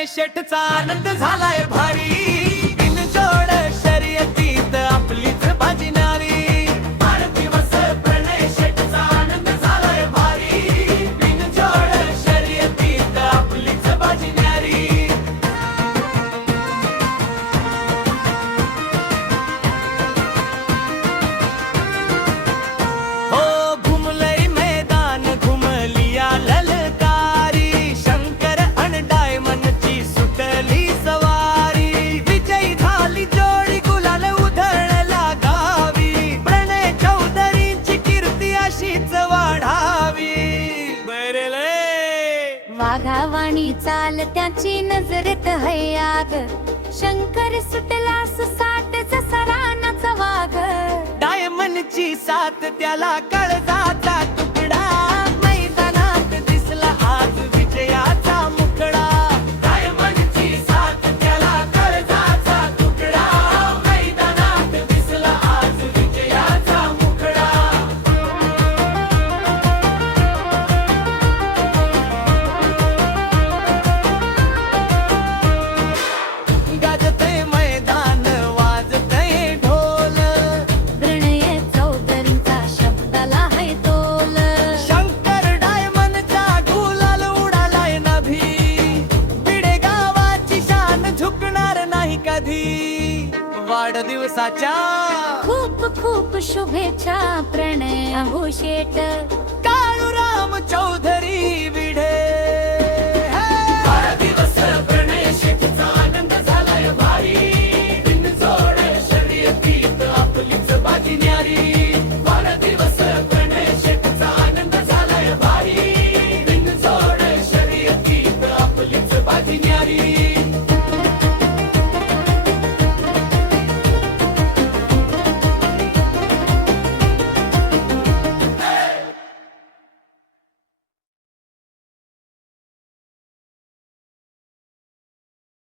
प्रणय शेठचा आनंद झालाय भारी, बिनजोड शर्यतीत आपलीच बाजी न्यारी. वाढदिवस प्रणय शेठचा आनंद झालाय भारी, बिनजोड शर्यतीत आपलीच बाजी न्यारी. हो घुमलय मैदान घुमलिया ललकारी, शंकर अन डायमंडची सुटली सवारी. विजयी झाली जोडी गुलाल उधळला गावी, प्रणय चौधरीची कीर्ती अशीच वाढावी. बरले वाघावाणी चाल त्याची नजरेत हयाग, शंकर सुटला सुसाट जसा रानाचा वाघ. डायमंडची साथ त्याला काळजाचा तुकडा, मैदानात दिसला आज विजयाचा मुखडा. डायमंडची साथ त्याला काळजाचा तुकडा, मैदानात दिसला आज विजयाचा मुखडा. गाजतय मैदान वाजतय ढोल, प्रणय चौधरींचा शब्दाला है तोल. शंकर डायमंडचा गुलाल उडालाय नभी, भिडे गावाची शान झुकणार नाही कधी. वाढदिवसाच्या खूप खूप शुभेच्छा प्रणय अहोशेठ. काळूराम चौधरी विढे. वाढदिवस प्रणय शेठचा